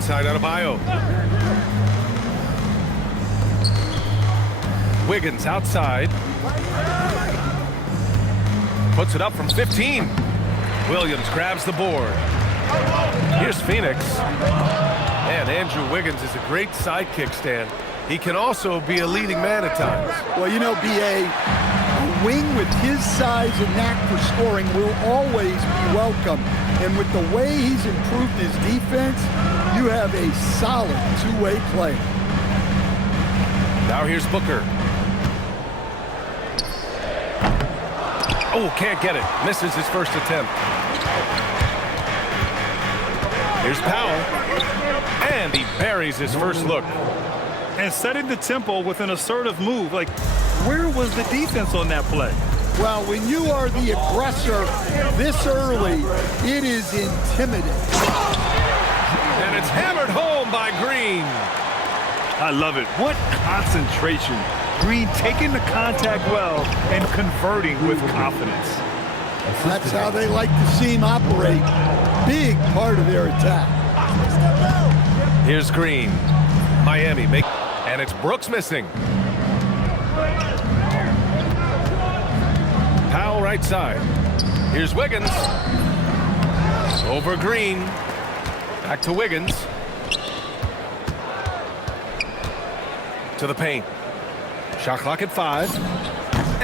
outside Adebayo. Wiggins outside. Puts it up from 15. Williams grabs the board. Here's Phoenix. And Andrew Wiggins is a great sidekick, Stan. He can also be a leading man at times. Well, you know, B.A., a wing with his size and knack for scoring will always be welcome. And with the way he's improved his defense, you have a solid two-way player. Now here's Booker. Oh, can't get it. Misses his first attempt. Here's Powell. And he buries his first look. And setting the tempo with an assertive move. Like, where was the defense on that play? Well, when you are the aggressor this early, it is intimidating. And it's hammered home by Green. I love it. What concentration. Green taking the contact well and converting with confidence. That's how they like to see him operate. Big part of their attack. Here's Green. Miami make, and it's Brooks missing. Powell right side. Here's Wiggins. Over Green. Back to Wiggins. To the paint. Shot clock at 5.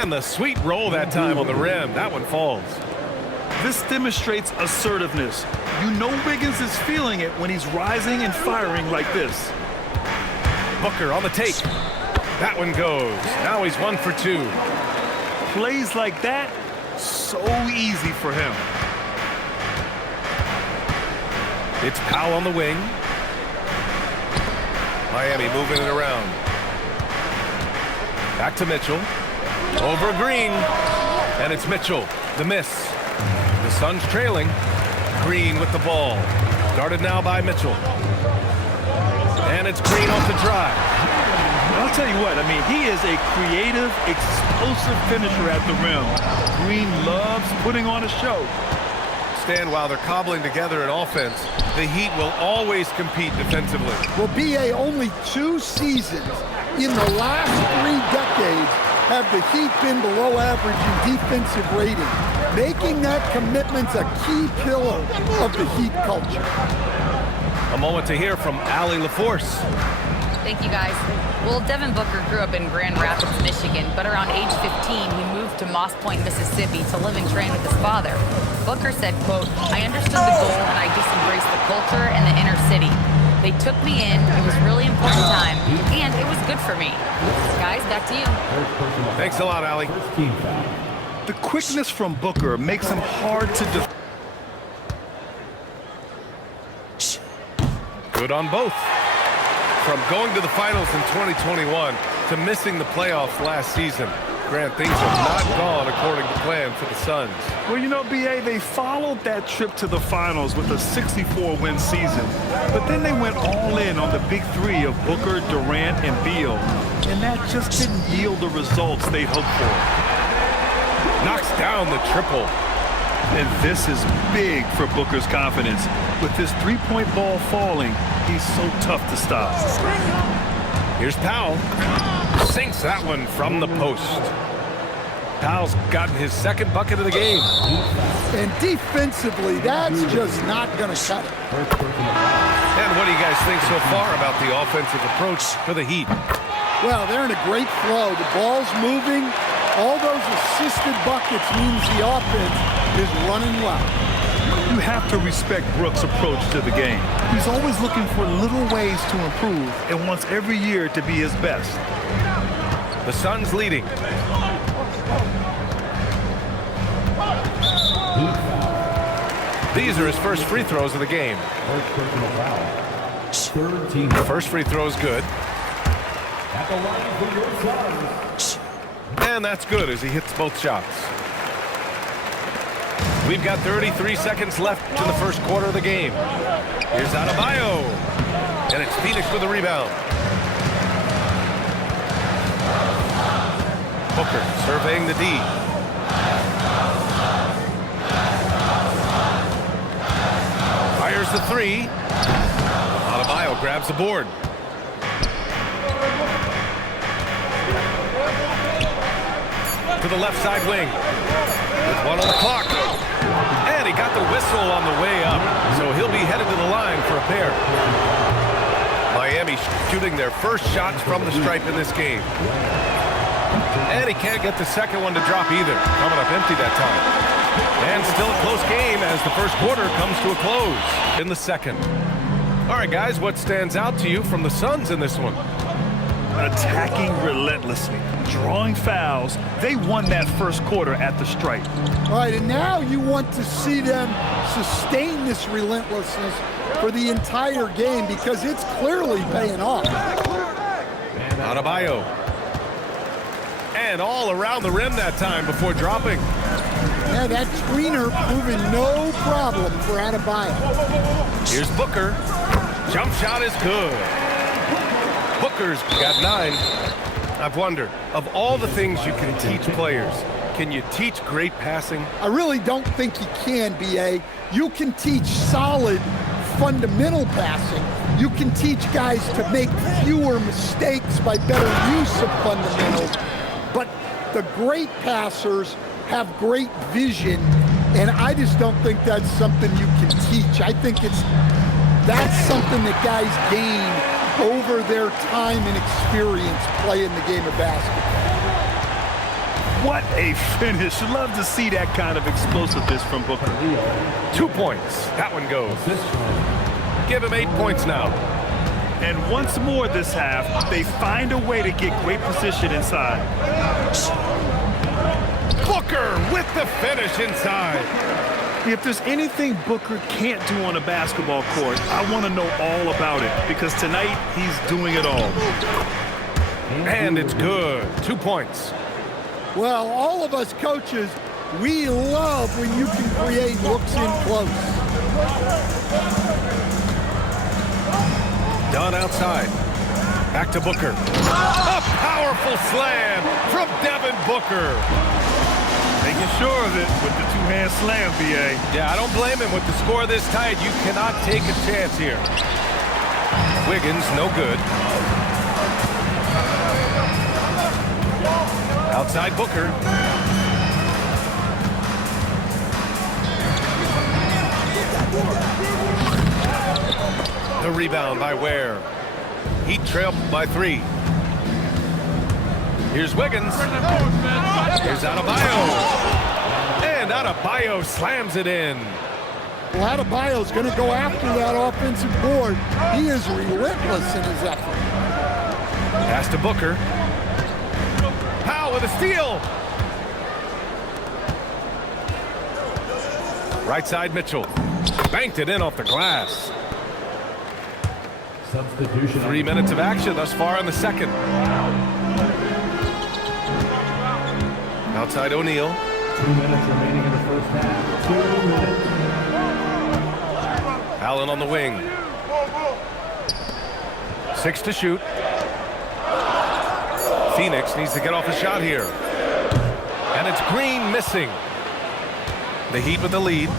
And the sweet roll that time on the rim. That one falls. This demonstrates assertiveness. You know Wiggins is feeling it when he's rising and firing like this. Booker on the take. That one goes. Now he's 1 for 2. Plays like that, so easy for him. It's Powell on the wing. Miami moving it around. Back to Mitchell. Over Green. And it's Mitchell. The miss. The Suns trailing. Green with the ball. Guarded now by Mitchell. And it's Green off the drive. I'll tell you what, I mean, he is a creative, explosive finisher at the rim. Green loves putting on a show. Stan, while they're cobbling together an offense, the Heat will always compete defensively. Well, B.A., only 2 seasons in the last 3 decades have the Heat been below average in defensive rating, making that commitment a key pillar of the Heat culture. A moment to hear from Allie LaForce. Thank you, guys. Well, Devin Booker grew up in Grand Rapids, Michigan, but around age 15, he moved to Moss Point, Mississippi to live and train with his father. Booker said, quote, "I understood the goal and I just embraced the culture and the inner city. They took me in, it was really important time, and it was good for me." Guys, back to you. Thanks a lot, Allie. The quickness from Booker makes him hard to defend. Good on both. From going to the finals in 2021 to missing the playoffs last season, Grant, things have not gone according to plan for the Suns. Well, you know, B.A., they followed that trip to the finals with a 64-win season. But then they went all in on the big 3 of Booker, Durant, and Beal. And that just didn't yield the results they hoped for. Knocks down the triple. And this is big for Booker's confidence. With his three-point ball falling, he's so tough to stop. Here's Powell. Sinks that one from the post. Powell's gotten his 2nd bucket of the game. And defensively, that's just not going to cut it. And what do you guys think so far about the offensive approach for the Heat? Well, they're in a great flow. The ball's moving. All those assisted buckets means the offense is running well. You have to respect Brooks' approach to the game. He's always looking for little ways to improve and wants every year to be his best. The Suns leading. These are his first free throws of the game. The first free throw is good. And that's good as he hits both shots. We've got 33 seconds left in the first quarter of the game. Here's Adebayo. And it's Phoenix with the rebound. Booker surveying the D. Fires the 3. Adebayo grabs the board. To the left side wing. With one on the clock. And he got the whistle on the way up. So he'll be headed to the line for a pair. Miami shooting their first shots from the stripe in this game. And he can't get the second one to drop either. Coming up empty that time. And still a close game as the first quarter comes to a close in the second. All right, guys, what stands out to you from the Suns in this one? Attacking relentlessly, drawing fouls. They won that first quarter at the stripe. All right, and now you want to see them sustain this relentlessness for the entire game because it's clearly paying off. Adebayo. And all around the rim that time before dropping. Yeah, that tweener proving no problem for Adebayo. Here's Booker. Jump shot is good. Booker's got 9. I've wondered, of all the things you can teach players, can you teach great passing? I really don't think you can, B.A. You can teach solid fundamental passing. You can teach guys to make fewer mistakes by better use of fundamentals. But the great passers have great vision, and I just don't think that's something you can teach. I think that's something that guys gain over their time and experience playing the game of basketball. What a finish. Love to see that kind of explosiveness from Booker. 2 points. That one goes. Give him 8 points now. And once more this half, they find a way to get great position inside. Booker with the finish inside. If there's anything Booker can't do on a basketball court, I want to know all about it because tonight he's doing it all. And it's good. 2 points. Well, all of us coaches, we love when you can create looks in close. Done outside. Back to Booker. A powerful slam from Devin Booker. Making sure of it with the two-hand slam, B.A. Yeah, I don't blame him with the score this tight. You cannot take a chance here. Wiggins, no good. Outside Booker. The rebound by Ware. Heat trailed by 3. Here's Wiggins. Here's Adebayo. And Adebayo slams it in. Well, Adebayo's going to go after that offensive board. He is relentless in his effort. Pass to Booker. Powell with a steal. Right side Mitchell. Banked it in off the glass. Substitution. 3 minutes of action thus far in the second. Outside O'Neal. 2 minutes remaining in the first half. 2 minutes. Allen on the wing. 6 to shoot. Phoenix needs to get off a shot here. And it's Green missing. The Heat with the lead.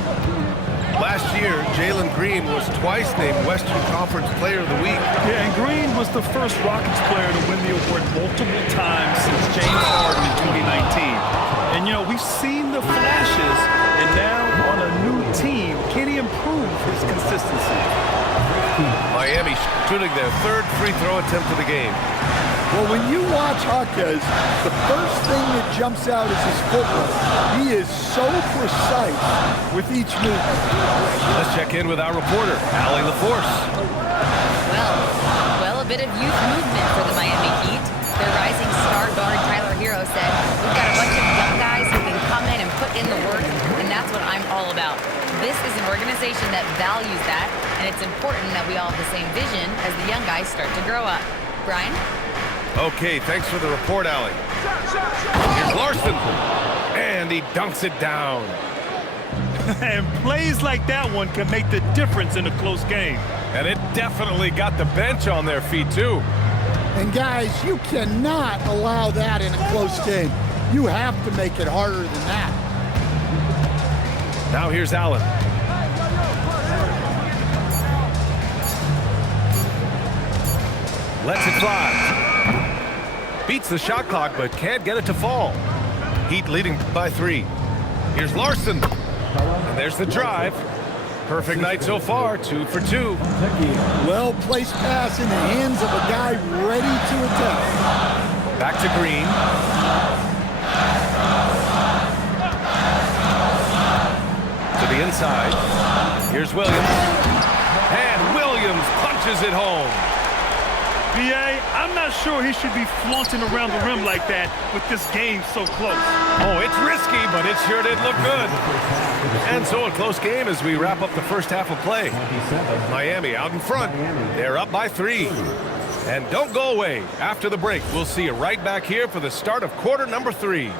Last year, Jalen Green was twice named Western Conference Player of the Week. Yeah, and Green was the first Rockets player to win the award multiple times since James Harden in 2019. And, you know, we've seen the flashes, and now on a new team, can he improve his consistency? Miami shooting their 3rd free throw attempt of the game. Well, when you watch Jaquez, the first thing that jumps out is his footwork. He is so precise with each move. Let's check in with our reporter, Allie LaForce. Well, a bit of youth movement for the Miami Heat. Their rising star guard, Tyler Hero, said, "We've got a bunch of young guys who can come in and put in the work, and that's what I'm all about. This is an organization that values that, and it's important that we all have the same vision as the young guys start to grow up." Brian? Okay, thanks for the report, Allie. Here's Larson. And he dunks it down. And plays like that one can make the difference in a close game. And it definitely got the bench on their feet, too. And guys, you cannot allow that in a close game. You have to make it harder than that. Now here's Allen. Lets it fly. Beats the shot clock, but can't get it to fall. Heat leading by 3. Here's Larson. And there's the drive. Perfect night so far, 2 for 2. Well-placed pass in the hands of a guy ready to attack. Back to Green. To the inside. Here's Williams. And Williams punches it home. B.A., I'm not sure he should be flaunting around the rim like that with this game so close. Oh, it's risky, but it sure did look good. And so a close game as we wrap up the first half of play. Miami out in front. They're up by 3. And don't go away. After the break, we'll see you right back here for the start of quarter number 3.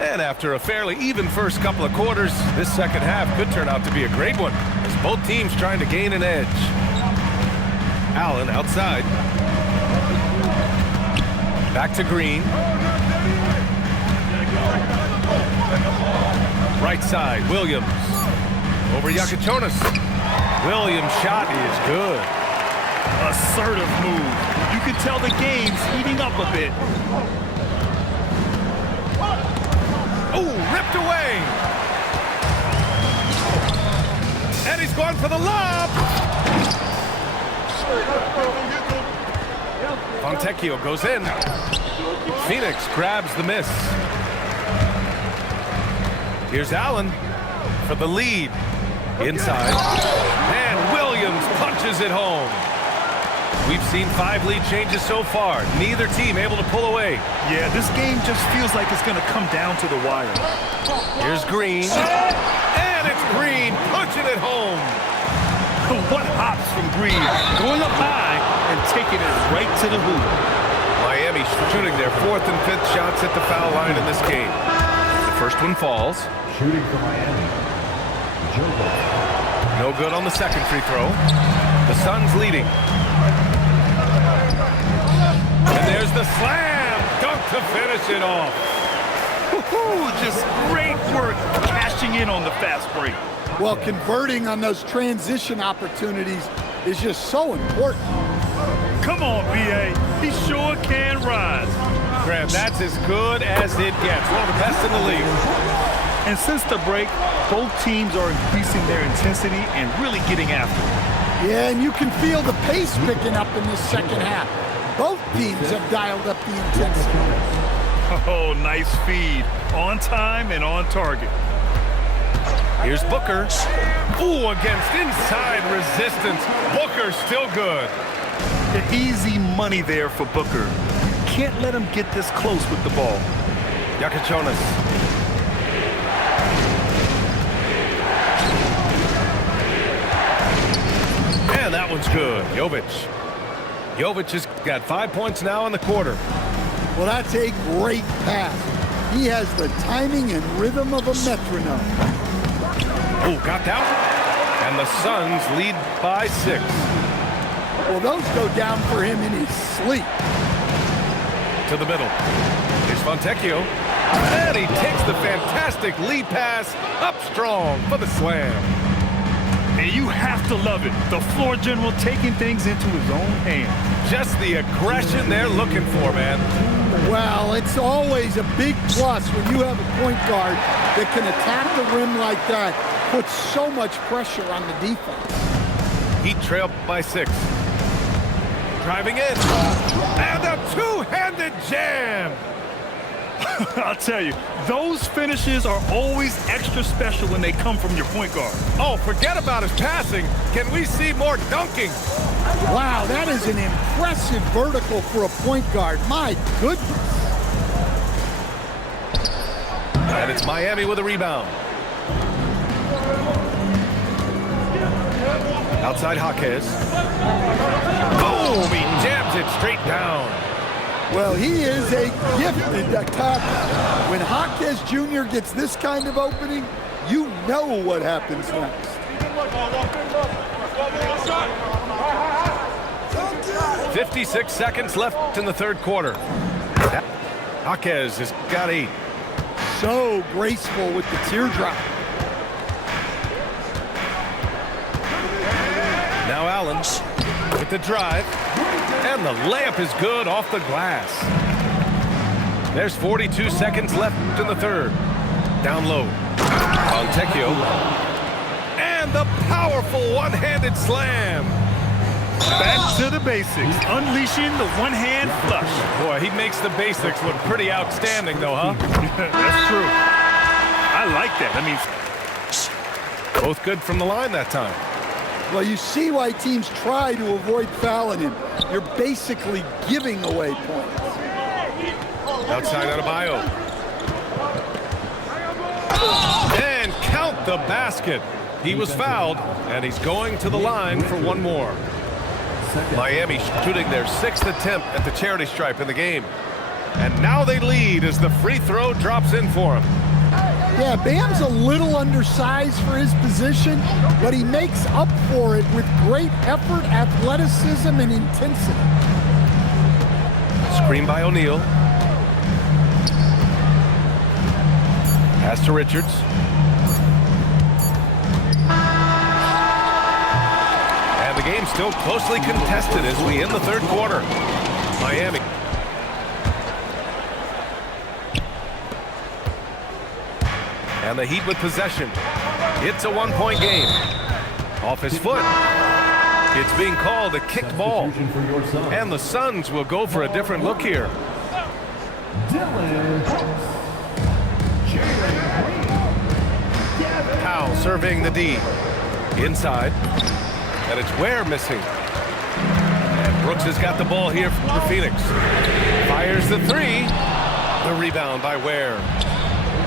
And after a fairly even first couple of quarters, this second half could turn out to be a great one as both teams trying to gain an edge. Allen outside. Back to Green. Right side, Williams. Over Yakichonis. Williams' shot is good. Assertive move. You can tell the game's heating up a bit. Oh, ripped away. And he's going for the lob. Fontecchio goes in. Phoenix grabs the miss. Here's Allen for the lead. Inside. And Williams punches it home. We've seen 5 lead changes so far. Neither team able to pull away. Yeah, this game just feels like it's going to come down to the wire. Here's Green. And it's Green punching it home. What hops from Green, going up high and taking it right to the hoop. Miami shooting their 4th and 5th shots at the foul line in this game. The first one falls. Shooting for Miami. No good on the second free throw. The Suns leading. And there's the slam dunk to finish it off. Just great work cashing in on the fast break. Well, converting on those transition opportunities is just so important. Come on, B.A. He sure can rise. Graham, that's as good as it gets. One of the best in the league. And since the break, both teams are increasing their intensity and really getting after it. Yeah, and you can feel the pace picking up in this second half. Both teams have dialed up the intensity. Oh, nice feed. On time and on target. Here's Booker. Ooh, against inside resistance. Booker still good. The easy money there for Booker. Can't let him get this close with the ball. Yakichonis. And that one's good. Jovic has got 5 points now in the quarter. Well, that's a great pass. He has the timing and rhythm of a metronome. Oh, got that one. And the Suns lead by 6. Well, those go down for him in his sleep. To the middle. Here's Fontecchio. And he takes the fantastic lead pass up strong for the slam. And you have to love it. The floor general taking things into his own hands. Just the aggression they're looking for, man. Well, it's always a big plus when you have a point guard that can attack the rim like that, puts so much pressure on the defense. Heat trail by 6. Driving in. And a two-handed jam. I'll tell you, those finishes are always extra special when they come from your point guard. Oh, forget about his passing. Can we see more dunking? Wow, that is an impressive vertical for a point guard. My goodness. And it's Miami with a rebound. Outside Jaquez. Boom! He jams it straight down. Well, he is a gifted attacker. When Jaquez Jr. gets this kind of opening, you know what happens next. 56 seconds left in the third quarter. Jaquez has got 8. So graceful with the teardrop. Now Allen with the the drive. And the layup is good off the glass. There's 42 seconds left in the third. Down low. Fontecchio. And the powerful one-handed slam. Back to the basics, unleashing the one-hand flush. Boy, he makes the basics look pretty outstanding, though, huh? That's true. I like that. I mean, both good from the line that time. Well, you see why teams try to avoid fouling him. You're basically giving away points. Outside Adebayo. And count the basket. He was fouled, and he's going to the line for one more. Miami shooting their 6th attempt at the charity stripe in the game. And now they lead as the free throw drops in for him. Yeah, Bam's a little undersized for his position, but he makes up for it with great effort, athleticism, and intensity. Screen by O'Neal. Pass to Richards. And the game's still closely contested as we end the third quarter. Miami. And the Heat with possession. It's a one-point game. Off his foot. It's being called a kicked ball. And the Suns will go for a different look here. Powell serving the D. Inside. And it's Ware missing. And Brooks has got the ball here for Phoenix. Fires the three. The rebound by Ware.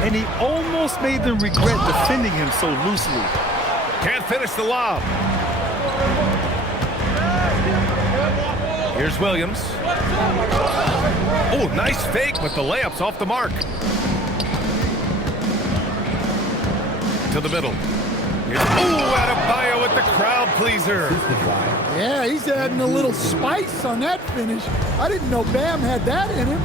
and he almost made them regret defending him so loosely. Can't finish the lob. Here's Williams. Oh, nice fake, but the layup's off the mark. To the middle. Ooh, Adebayo with the crowd pleaser. Yeah, he's adding a little spice on that finish. I didn't know Bam had that in him.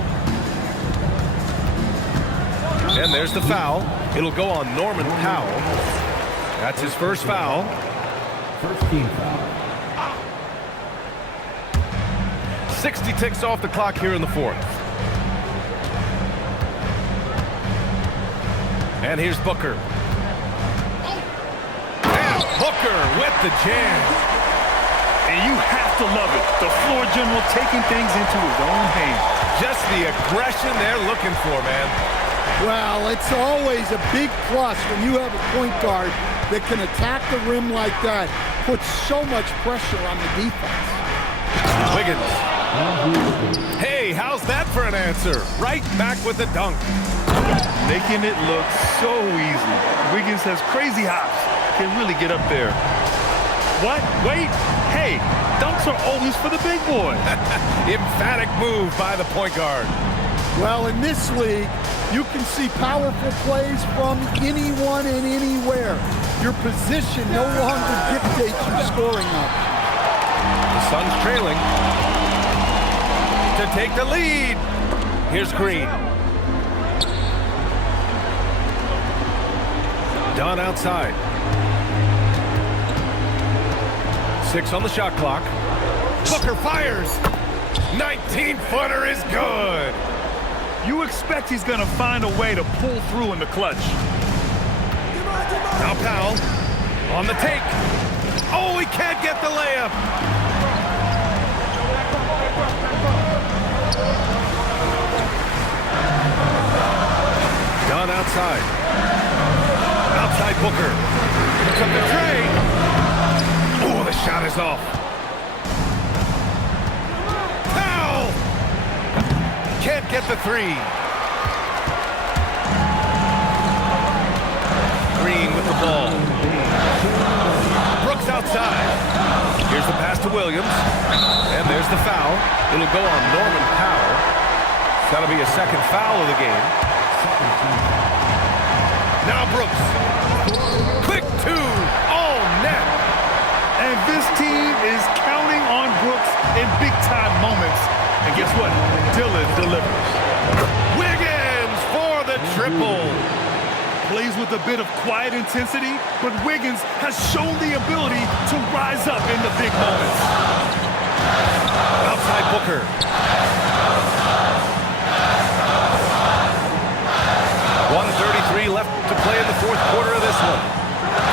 And there's the foul. It'll go on Norman Powell. That's his first foul. First team foul. 60 ticks off the clock here in the fourth. And here's Booker. And Booker with the jam. And you have to love it. The floor general taking things into his own hands. Just the aggression they're looking for, man. Well, it's always a big plus when you have a point guard that can attack the rim like that. Puts so much pressure on the defense. Wiggins. Hey, how's that for an answer? Right back with the dunk. Making it look so easy. Wiggins has crazy hops. Can really get up there. What? Wait. Hey, dunks are always for the big boy. Emphatic move by the point guard. Well, in this league, you can see powerful plays from anyone and anywhere. Your position no longer dictates your scoring option. The Suns trailing to take the lead. Here's Green. Dunn outside. 6 on the shot clock. Booker fires. 19-footer is good. You expect he's going to find a way to pull through in the clutch. Now Powell on the take. Oh, he can't get the layup. Dunn outside. Outside Booker. It's up the tray. Oh, the shot is off. Powell can't get the three. Green with the ball. Brooks outside. Here's the pass to Williams. And there's the foul. It'll go on Norman Powell. That'll be a second foul of the game. Now Brooks. Quick two. All net. And this team is counting on Brooks in big-time moments. And guess what? Dillon delivers. Wiggins for the triple. Plays with a bit of quiet intensity, but Wiggins has shown the ability to rise up in the big moments. Outside Booker. 1:33 left to play in the fourth quarter of this one.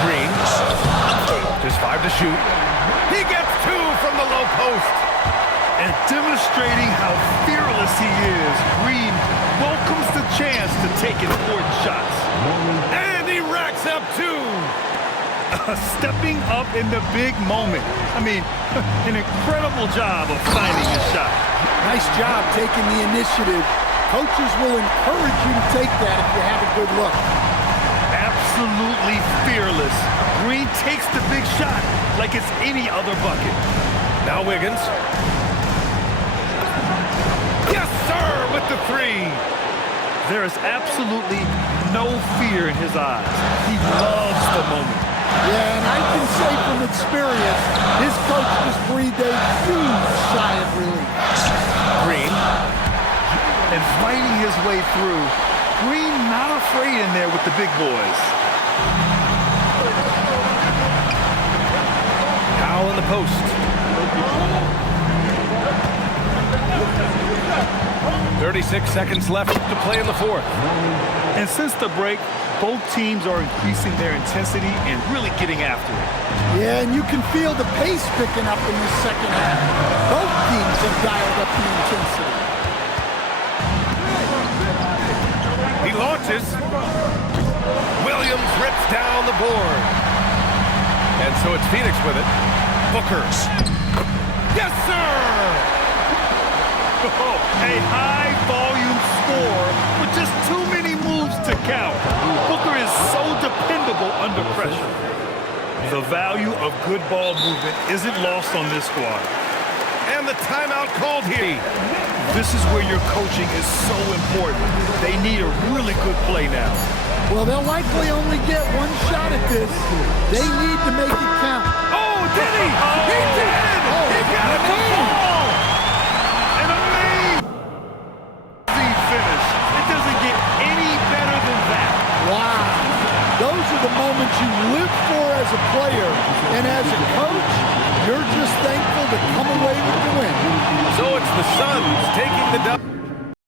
Green, just 5 to shoot. He gets 2 from the low post. And demonstrating how fearless he is, Green welcomes the chance to take important shots. And he racks up 2. Stepping up in the big moment. I mean, an incredible job of finding his shot. Nice job taking the initiative. Coaches will encourage you to take that if you have a good look. Absolutely fearless. Green takes the big shot like it's any other bucket. Now Wiggins. Yes, sir, with the 3. There is absolutely no fear in his eyes. He loves the moment. Yeah, and I can say from experience, his coach just breathed a huge sigh of relief. Green. And fighting his way through. Green not afraid in there with the big boys. Foul in the post. 36 seconds left to play in the fourth. And since the break, both teams are increasing their intensity and really getting after it. Yeah, and you can feel the pace picking up in the second half. Both teams have dialed up the intensity. He launches. Williams rips down the board. And so it's Phoenix with it. Booker. Yes, sir! Oh, a high-volume score with just too many moves to count. Booker is so dependable under pressure. The value of good ball movement isn't lost on this squad. And the timeout called here. This is where your coaching is so important. They need a really good play now. Well, they'll likely only get one shot at this. They need to make it count. Oh, did he? He did! He got it to fall! An amazing finish. It doesn't get any better than that. Wow. Those are the moments you live for as a player. And as a coach, you're just thankful to come away with the win. So it's the Suns taking the